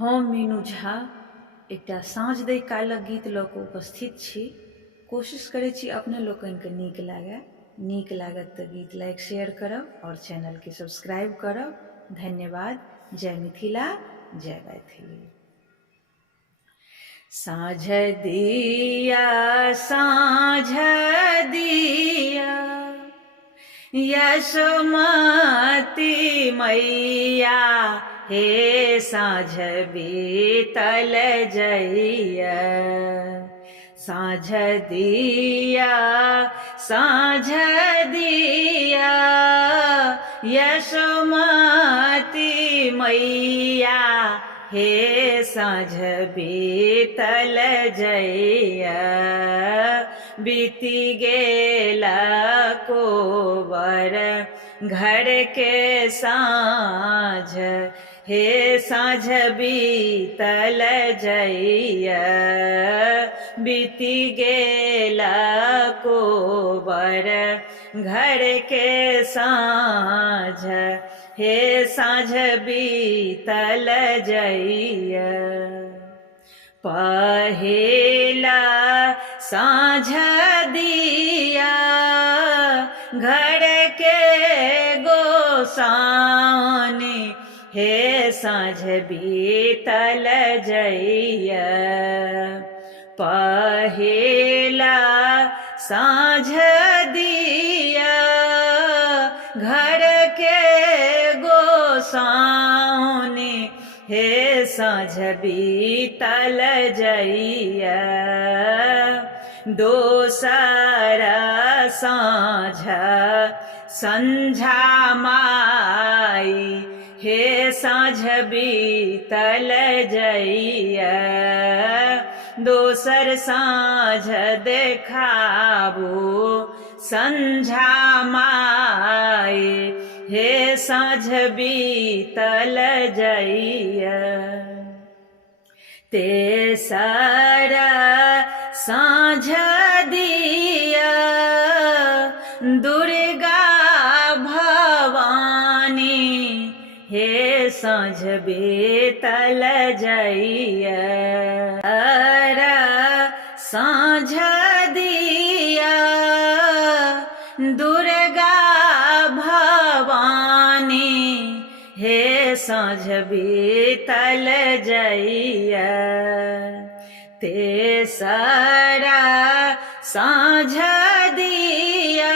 हम मीनू झा एकटा साँझ दै कालक गीत लऽ कऽ उपस्थित छी। कोशिश करै छी अपने लोकनिके नीक लागत तऽ गीत लाइक शेयर करब और चैनल के सब्सक्राइब करब। धन्यवाद। जय मिथिला, जय मैथिली। साँझ दिया यशोमती मैया, हे साँझ बीतल जइया। साँझ दिया यशोमती मैया, हे साँझ बीतल जइया। बीती गेला कोबर घर के साँझ, हे साँझ बीतल जइया। बीती गेला कोबर घर के साँझ, हे साँझ बीतल जइया। पहिला साँझ दिया घर के गोसाउनि, हे साँझ बीतल जइया। पहिला साँझ दिया घर के गोसाउनि, हे साँझ बीतल जइया। दोसरा साँझ संझा माई, हे साँझ बीतल जइया। दोसर साँझ देखाबू संझा माई, हे साँझ बीतल जइया। तेसरा साँझ दिया दुर्गा भवानी, हे साँझ बीतल जइया। साँझ दिया दुर्गा भवानी, हे साँझ बीतल जइया। तेसरा साँझ दिया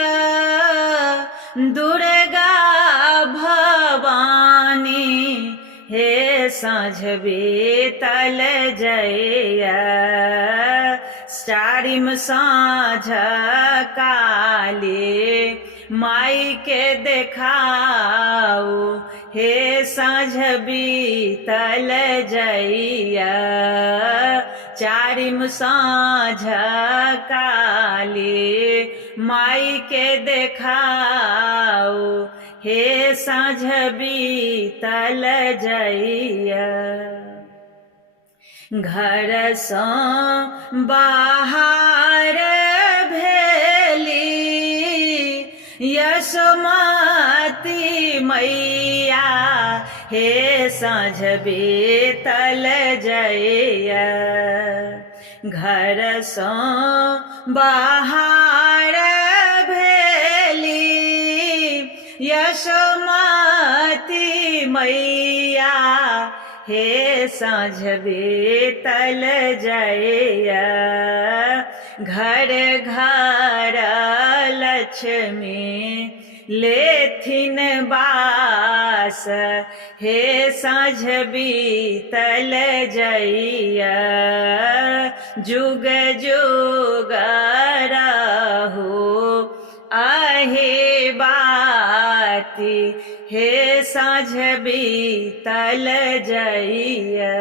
दुर्गा भवानी, हे साँझ बीतल जइया। चारिम साँझ काली माई के देखाऊ, हे साँझ बीतल जइया। चारिम साँझ काली माई के देखाऊ, हे साँझ बीतल जइया। घर सँ बाहर भेली यशोमती मैया, हे साँझ बीतल जइया। घर सँ बाहर भेली यशोमती मैया, हे साँझ बीतल जइया। घर घर लक्ष्मी लेथिन बास, हे साँझ बीतल जइया। जुग जुग रहू अहि बाती, हे साँझ बीतल जइया।